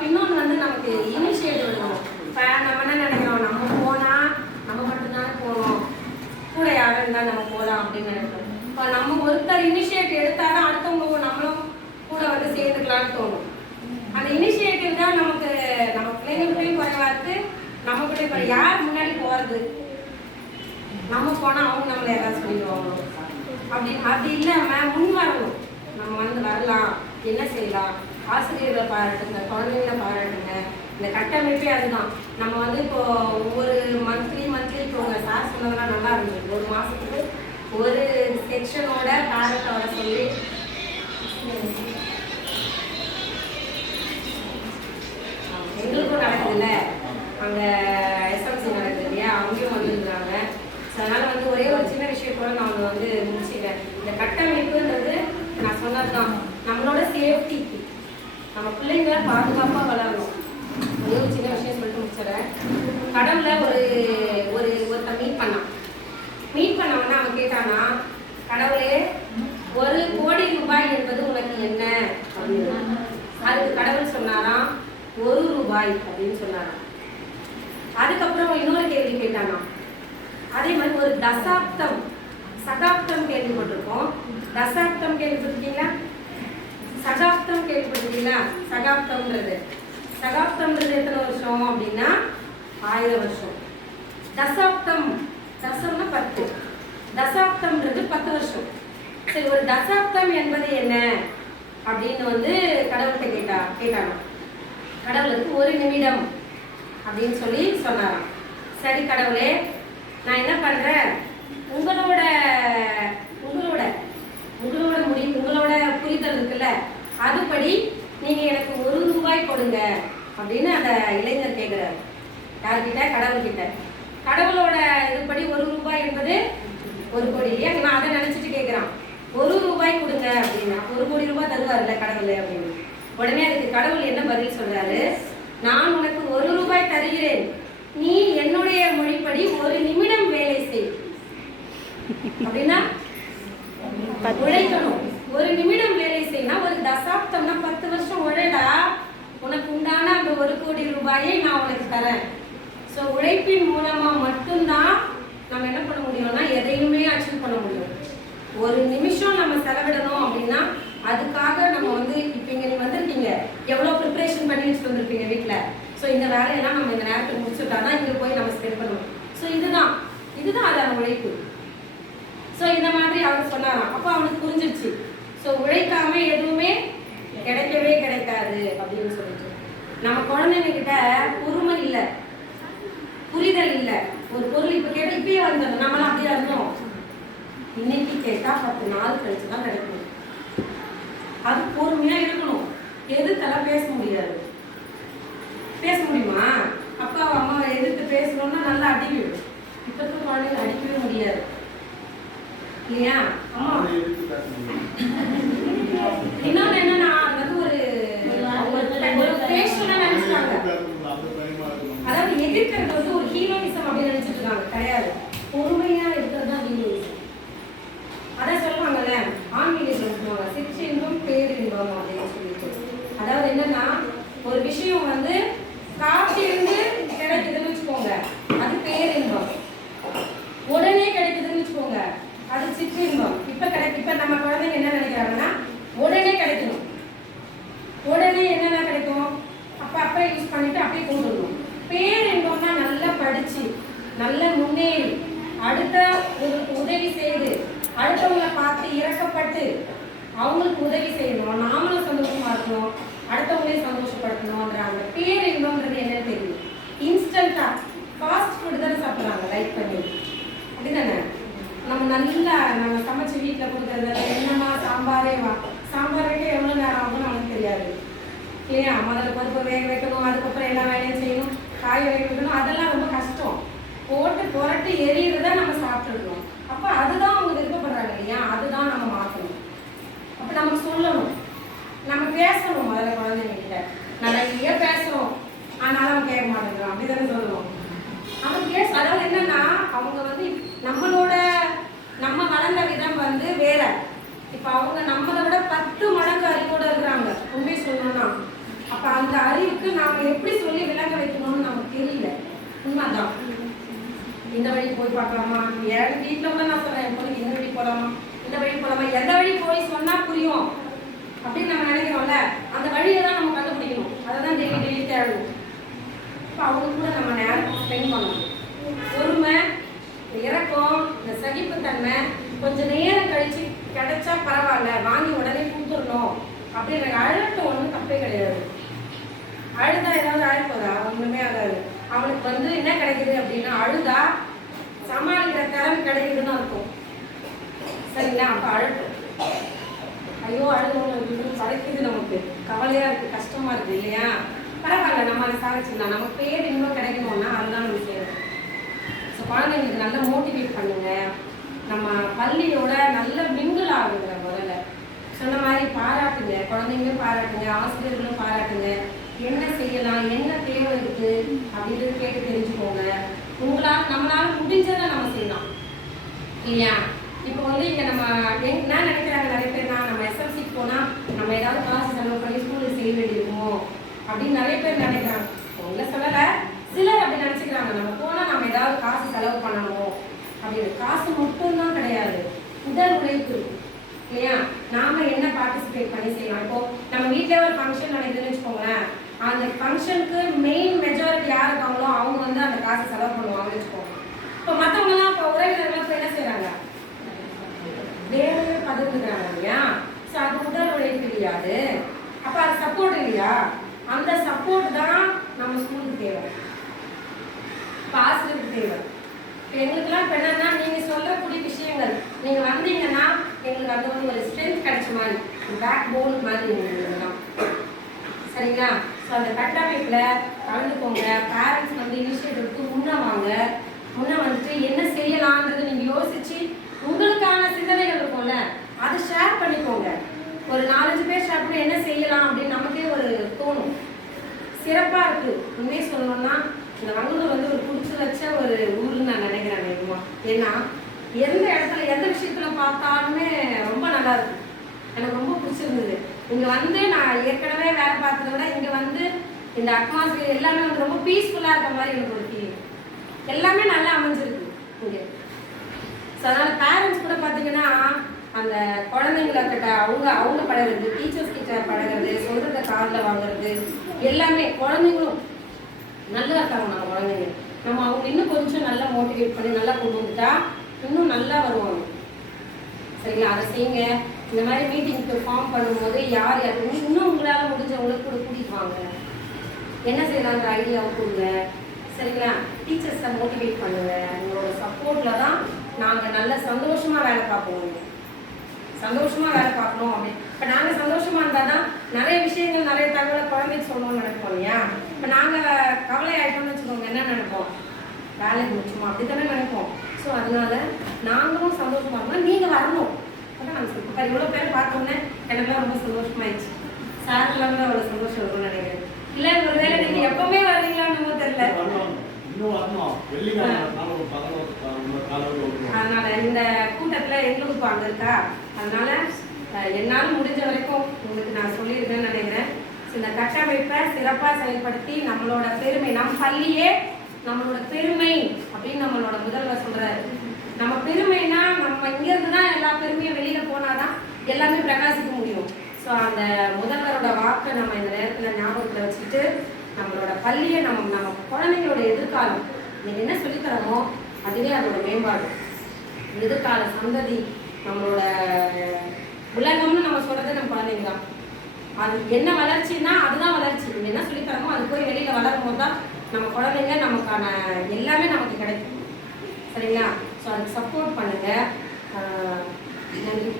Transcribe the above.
அப்போ இன்னொன்று வந்து நமக்கு இனிஷியேட்டிவ் எடுக்கணும். இப்போ நம்ம என்ன நினைக்கிறோம், நம்ம போனால் நம்ம மட்டும்தானே போகணும், கூட யாரும் இருந்தால் நம்ம போகலாம் அப்படின்னு நினைக்கிறோம். இப்போ நம்ம ஒருத்தர் இனிஷியேட்டிவ் எடுத்தாலும் அடுத்தவங்க நம்மளும் கூட வந்து சேர்ந்துக்கலாம்னு தோணும். அந்த இனிஷியேட்டிவ் தான் நமக்கு நம்ம பிள்ளைங்களுக்குள்ளேயும் குறைவாத்து, நம்ம கூட யார் முன்னாடி போகிறது, நம்ம போனால் அவங்க நம்மளை யாராவது சொல்லிடுவாங்க அப்படி இல்லாமல் முன் வரணும். நம்ம வந்து வரலாம், என்ன செய்யலாம், ஆசிரியர்களை பாராட்டுங்க, குழந்தைங்களை பாராட்டுங்க. இந்த கட்டமைப்பே அதுதான். நம்ம வந்து இப்போ ஒவ்வொரு மந்த்லி இப்போ உங்கள் சார் சொன்னதெல்லாம் நல்லா இருந்தது. ஒரு மாதத்துக்கு ஒரு செக்ஷனோட பேரண்ட்டை வர சொல்லி எங்களுக்கும் நடக்குதுல்ல, அங்கே எஸ்எம்சி நடக்குது இல்லையா, அங்கேயும் வந்துருக்குறாங்க. ஸோ அதனால் வந்து ஒரே ஒரு சின்ன விஷயத்தோட நான் வந்து முடிச்சுட்டேன். இந்த கட்டமைப்புன்றது நான் சொன்னது தான், நம்மளோட சேஃப்டிக்கு, நம்ம பிள்ளைங்களை பாதுகாப்பாக வளரணும். ஒரே ஒரு சின்ன விஷயம் சொல்லிட்டு முடிச்சிடறேன். கடவுளை ஒருத்தன் மீட் பண்ணவன்னா அவன் கேட்டானா, கடவுளே 1 கோடி ரூபாய் என்பது உனக்கு என்ன அப்படின்னு. அதுக்கு கடவுள் சொன்னாராம் 1 ரூபாய் அப்படின்னு சொன்னாராம். அதுக்கப்புறம் இன்னொரு கேள்வி கேட்டானா, அதே மாதிரி ஒரு தசாப்தம், சகாப்தம் கேள்விப்பட்டிருக்கோம். தசாப்தம் கேள்விப்பட்டிருக்கீங்களா? சகாப்தம் கேள்விப்பட்டிருக்கீங்களா? சகாப்தம்ன்றது எத்தனை வருஷம் அப்படின்னா 1000 வருஷம். தசம்னா 10, தசாப்தம்ன்றது 10 வருஷம். சரி, ஒரு தசாப்தம் என்பது என்ன அப்படின்னு வந்து கடவுள்கிட்ட கேட்டானா. கடவுளுக்கு 1 நிமிடம் அப்படின்னு சொல்லி சொன்னாராம். சரி கடவுளே, நான் என்ன பண்றேன், உங்களோட புரிதல் இருக்குல்ல, அதுபடி நீங்க எனக்கு 1 ரூபாய் கொடுங்க அப்படின்னு அந்த இளைஞர் கேட்கிறார். யார்கிட்ட? கடவுள்கிட்ட. கடவுளோட இதுபடி 1 ரூபாய் என்பது 1 கோடி இல்லையா? நான் அதை நினைச்சிட்டு கேட்கிறான், 1 ரூபாய் கொடுங்க அப்படின்னா 1 கோடி ரூபாய் தருவார்ல கடவுளே அப்படின்னு. உடனே அதுக்கு கடவுள் என்ன பதில் சொல்றாரு, நான் உனக்கு 1 ரூபாய் தருகிறேன், நீ என்னுடைய மொழிப்படி 1 நிமிடம் வேலை செய். அப்படின்னா உழைக்கணும். 1 நிமிடம் வேலை செய்யனா, ஒரு தசாப்தம்னா 10 வருஷம் உழைடா, உனக்கு உண்டான அந்த 1 கோடி ரூபாயை நான் உனக்கு தரேன். ஸோ உழைப்பின் மூலமா மட்டும்தான் நம்ம என்ன பண்ண முடியும்னா எதையுமே அச்சீவ் பண்ண முடியும். 1 நிமிஷம் நம்ம செலவிடணும் அப்படின்னா அதுக்காக நம்ம வந்து இப்போ இங்கே நீங்கள் வந்திருக்கீங்க, எவ்வளோ ப்ரிப்ரேஷன் பண்ணி வச்சுட்டு வந்திருப்பீங்க வீட்டில். ஸோ இந்த வேலையெல்லாம் நம்ம இந்த நேரத்துக்கு முடிச்சுட்டா தான் இங்கே போய் நம்ம ஸ்பெண்ட் பண்ணணும். ஸோ இதுதான் அதான உழைப்பு. ஸோ இந்த மாதிரி அவர் சொன்னாராம். அப்போ அவனுக்கு புரிஞ்சிருச்சு, ஸோ உழைக்காம எதுவுமே கிடைக்கவே கிடைக்காது அப்படின்னு சொல்லிட்டு. நம்ம குழந்தைங்க கிட்ட பொறுமை இல்லை, புரிதல் இல்லை. ஒரு பொருள் இப்போ கேட்டால் இப்பயே வந்துடும், நம்மளாம் அப்படியே இருந்தோம். இன்னைக்கு கேட்டால் 10 நாள் கழிச்சு தான் கிடைக்கும். அது பொறுமையாக இருக்கணும். எதிர்த்தெல்லாம் பேச முடியாது. பேச முடியுமா? அப்பா அம்மாவை எதிர்த்து பேசணும்னா நல்லா அடி விடும். இப்போ இருக்க குழந்தைங்க அடிக்கவே முடியாது இல்லையா? அம்மா இன்னொன்று என்னன்னா, அது வந்து ஒரு பேஷனாக நினைச்சிட்டாங்க. அதாவது எதிர்க்கிறது வந்து ஒரு ஹீரோயிசம் அப்படின்னு நினைச்சிட்டு இருக்காங்க. கிடையாது, பொறுமையா இருக்கிறது தான் ஹீரோயிசம். அதான் சொல்லுவாங்கல்ல, ஆன்மீகத்தில் சொல்லுவாங்க சிற்றின்பம் பேரின்பம் அப்படின்னு சொல்லிட்டு. அதாவது என்னன்னா, ஒரு விஷயம் வந்து காத்திருந்து கிடைக்குதுன்னு வச்சுக்கோங்க, அது பேரின்பம். உடனே கிடைக்குதுன்னு வச்சுக்கோங்க, அது சிற்றின்பம். இப்ப நம்ம குழந்தைங்க என்ன நினைக்கிறாங்கன்னா, உடனே கிடைக்கணும், உடனே என்னென்ன கிடைக்கும் அப்ப யூஸ் பண்ணிட்டு அப்படியே கொண்டுடணும். பேரின்பம்னா நல்லா படிச்சு நல்ல முன்னேறி அடுத்த உதவி செய்து அடுத்தவங்களை பார்த்து இறக்கப்பட்டு அவங்களுக்கு உதவி செய்யணும், நாமளும் சந்தோஷமா இருக்கணும், அடுத்தவங்களையும் சந்தோஷப்படுத்தணும்ன்ற அந்த பேரின்பம்ன்றது என்னன்னு தெரியும். இன்ஸ்டன்டா ஃபாஸ்ட் ஃபுட் தானே சாப்பிட்றாங்க லைக் பண்ணி, அப்படிதானே? நம்ம சமைச்சு வீட்டில் கொடுக்குறது என்னமா சாம்பாரே சாம்பாருக்கே எவ்வளோ நேரம் ஆகும்னு நமக்கு தெரியாது இல்லையா? முதல்ல பருப்பு வேக வைக்கணும், அதுக்கப்புறம் எல்லா வேலையும் செய்யணும், காய வேக வைக்கணும், அதெல்லாம் ரொம்ப கஷ்டம். போட்டு புரட்டு எரியறத நம்ம சாப்பிட்டுருக்கோம். அப்போ அதுதான் அவங்க விருப்பப்படுறாங்க இல்லையா? அதுதான் நம்ம மாற்றணும். அப்போ நம்ம சொல்லணும், நம்ம பேசணும். முதல்ல குழந்தைங்கிட்ட நிறைய பேசணும், ஆனாலும் அவன் கேட்க மாட்டேங்கிறான், அப்படிதானே சொல்லணும். அவன் அதாவது என்னன்னா, அவங்க வந்து நம்ம வளர்ந்த விதம் வந்து வேற. இப்போ அவங்க நம்மளை விட 10 மடங்கு அறிவோட இருக்கிறாங்க உண்மை சொல்லணும்னா. அப்போ அந்த அறிவு குழந்தைங்களுக்கு நாம எப்படி சொல்லி விளங்க வைக்கணும்னு நமக்கு தெரியல. உண்மைதான். இந்த வழி போய் பார்க்கலாமா, என் வீட்டில் கூட நான் சொல்றேன், என் பொண்ணுக்கு இந்த வழி போகலாமா, இந்த வழி போகலாமா, எந்த வழி போய் சொன்னா புரியும் அப்படின்னு நம்ம நினைக்கிறோம்ல, அந்த வழியை தான் நம்ம கண்டுபிடிக்கணும். அதை தான் டெய்லி தேடணும். இப்போ அவங்க கூட நம்ம நேரம் ஸ்பெண்ட் பண்ணணும். பொறுமை, இறக்கம், இந்த சகிப்புத்தன்மை, கொஞ்சம் நேரம் கழிச்சு கிடைச்சா பரவாயில்ல, வாங்கி உடனே கொடுத்துடணும் அப்படின்ற அழட்டும் ஒன்றும் தப்பே கிடையாது. அழுதா ஏதாவது ஆயிப்போதா? ஒன்றுமே ஆகாது. அவனுக்கு என்ன கிடைக்குது அப்படின்னா, அழுதா சமாளிக்கிற திறமை கிடைக்குதுன்னு இருக்கும். சரிங்களா? அப்போ அழட்டும். ஐயோ அழுதவங்க படைக்குது, நமக்கு கவலையா இருக்கு, கஷ்டமா இருக்கு இல்லையா? பரவாயில்ல, நம்ம அதை சாதிச்சிடலாம். நமக்கு பேர் இன்னும் கிடைக்கணும்னா அதுதான் நம்ம செய்யணும். ஸோ குழந்தைங்களுக்கு நல்லா மோட்டிவேட் பண்ணுங்க. நம்ம பள்ளியோட நல்ல மிங்கிள் ஆகுங்க. முதல்ல சொன்ன மாதிரி பாராட்டுங்க, குழந்தைங்களும் பாராட்டுங்க, ஆசிரியர்களும் பாராட்டுங்க. என்ன செய்யலாம், என்ன தேவை இருக்கு அப்படின்றது கேட்டு தெரிஞ்சுக்கோங்க. நம்மளால முடிஞ்சதை நம்ம செய்யலாம் இல்லையா? இப்போ இங்கே நம்ம என்ன நினைக்கிறாங்க நிறைய பேர்னா, நம்ம எஸ்எல்சிக்கு போனால் நம்ம ஏதாவது காசு செலவு பண்ணி ஸ்கூலில் செய்ய வேண்டியிருக்குமோ அப்படின்னு நிறைய பேர் நினைக்கிறாங்க. உங்களை சொல்லலை, சிலர் அப்படி நினச்சிக்கிறாங்க. நம்ம போனால் நம்ம ஏதாவது காசு செலவு பண்ணணும் அப்படின்னு. காசு மட்டும்தான் கிடையாது, உடல் உழைப்பு இல்லையா? நாம என்ன பார்ட்டிசிபேட் பண்ணி செய்யலாம். இப்போ நம்ம வீட்டில் ஒரு ஃபங்க்ஷன் நடக்குதுன்னு வச்சுக்கோங்களேன், அந்த ஃபங்க்ஷனுக்கு மெயின் மெஜாரிட்டி யார் இருக்காங்களோ அவங்க அந்த காசை செலவு பண்ணுவாங்கன்னு வச்சுக்கோங்க. இப்போ மற்றவங்கலாம் இப்போ உறவினர்கள் இப்போ என்ன செய்கிறாங்க, வேறு பகிர்ந்துக்கிறாங்க இல்லையா? ஸோ அது உடல் உழைப்பு இல்லையாது. அப்போ அது சப்போர்ட் இல்லையா? அந்த சப்போர்ட் தான் நம்ம ஸ்கூலுக்கு தேவை, இப்போ ஆசிரியருக்கு தேவை. இப்போ எங்களுக்குலாம் இப்போ என்னன்னா, நீங்கள் சொல்லக்கூடிய விஷயங்கள் நீங்கள் வந்தீங்கன்னா எங்களுக்கு அந்த ஒரு ஸ்ட்ரென்த் கிடைச்ச மாதிரி, பேக் போன் மாதிரி எங்களுக்குலாம். சரிங்களா? ஸோ அந்த கட்டமைப்பில் கலந்துக்கோங்க. பேரண்ட்ஸ் இனிஷியேட்டிவ் எடுத்து முன்னே வந்துட்டு என்ன செய்யலான்றது நீங்கள் யோசிச்சு உங்களுக்கான சிந்தனைகள் இருக்கும்ல, அதை ஷேர் பண்ணிக்கோங்க. ஒரு 4-5 பேர் ஷேர் பண்ணி என்ன செய்யலாம் அப்படின்னு நமக்கே ஒரு தோணும். சிறப்பாக இருக்குது. உண்மையை சொல்லணும்னா இந்த வங்கூர் ஒரு பிடிச்சி வச்ச ஒரு ஊர்னு நான் நினைக்கிறேன் வேணுமா. ஏன்னா எந்த இடத்துல எந்த விஷயத்தில் பார்த்தாலுமே ரொம்ப நல்லா இருக்கு. எனக்கு ரொம்ப பிடிச்சிருந்தது. இங்கே நான் ஏற்கனவே வேலை பார்த்ததை விட இங்கே இந்த அட்மாஸ்பியர் எல்லாமே ரொம்ப பீஸ்ஃபுல்லாக இருக்க மாதிரி எனக்கு ஒரு ஃபீல். எல்லாமே நல்லா அமைஞ்சிருக்கு இங்கே. ஸோ அதனால் பேரண்ட்ஸ் கூட பார்த்தீங்கன்னா அந்த குழந்தைங்கள கிட்ட அவங்க பழகிறது, டீச்சர்ஸ் கிட்ட பழகிறது, சொல்கிறத காதில் வாங்குறது, எல்லாமே குழந்தைங்களும் நல்லா இருக்காங்க. நம்ம குழந்தைங்க நம்ம அவங்க இன்னும் கொஞ்சம் நல்லா மோட்டிவேட் பண்ணி நல்லா கொண்டு வந்துட்டா இன்னும் நல்லா வருவாங்க. சரிங்களா? அதை செய்யுங்க. இந்த மாதிரி மீட்டிங்க்கு ஃபார்ம் பண்ணும்போது யார் இன்னும் உங்களால் முடிஞ்சவங்களுக்கு கூட கூட்டிட்டு வாங்க. என்ன செய்யலான்ற ஐடியாவும் கொடுங்க. சரிங்களா? டீச்சர்ஸை மோட்டிவேட் பண்ணுங்க. உங்களோட சப்போர்ட்டில் தான் நாங்கள் நல்ல சந்தோஷமாக வேலை பார்ப்போம். சந்தோஷமாக வேலை பார்க்கணும் அப்படின்னு. இப்போ நாங்கள் சந்தோஷமாக இருந்தால் தான் நிறைய விஷயங்கள் நிறைய தகவலை குழந்தைக்கு சொல்லணும்னு நினைப்போம் இல்லையா? இப்போ நாங்கள் கவலை ஆகிட்டோம்னு வச்சுக்கோங்க, என்ன நினைப்போம், வேலை முடிச்சுமா அப்படி தானே நினைப்போம். ஸோ அதனால நாங்களும் சந்தோஷமாக இருக்கணும், நீங்கள் வரணும். அதான் நாங்கள் சொல்லுவோம். இவ்வளோ பேர் பார்த்தோன்னே எனக்குலாம் ரொம்ப சந்தோஷமாயிடுச்சு. சாருக்கெல்லாம் கூட அவ்வளோ சந்தோஷம் இருக்கும்னு நினைக்கிறேன். இல்லை ஒரு வேலை நீங்கள் எப்பவுமே வருவீங்களான்னு தெரியல. அதனால இந்த கூட்டத்தில் எங்களுக்கு அங்கே இருக்கா, அதனால என்னால் முடிஞ்ச வரைக்கும் உங்களுக்கு நான் சொல்லியிருக்கேன்னு நினைக்கிறேன். இந்த கட்டமைப்பை சிறப்பாக செயல்படுத்தி நம்மளோட பெருமை, நம் பள்ளியே நம்மளோட பெருமை அப்படின்னு நம்மளோட முதல்வர் சொல்றாரு. நம்ம பெருமைனா நம்ம இங்கேருந்து தான் எல்லா பெருமையும் வெளியில் போனால் தான் எல்லாமே பிரகாசிக்க முடியும். ஸோ அந்த முதல்வரோட வாக்கை நம்ம இந்த நேரத்தில் ஞாபகத்தில் வச்சுக்கிட்டு நம்மளோட பள்ளியை நம்ம குழந்தைங்களோட எதிர்காலம் நீங்கள் என்ன சொல்லித்தரமோ அதுவே அதோட மேம்பாடு. எதிர்கால சந்ததி நம்மளோட உலகம்னு நம்ம சொல்கிறது நம்ம குழந்தைங்க தான். அது என்ன வளர்ச்சின்னா அதுதான் வளர்ச்சி. நீங்கள் என்ன சொல்லித்தரமோ அது போய் வெளியில் வளரும் போது தான் நம்ம குழந்தைங்க நமக்கான எல்லாமே நமக்கு கிடைக்கும். சரிங்களா? ஸோ அதுக்கு சப்போர்ட் பண்ணுங்கள். நன்றி.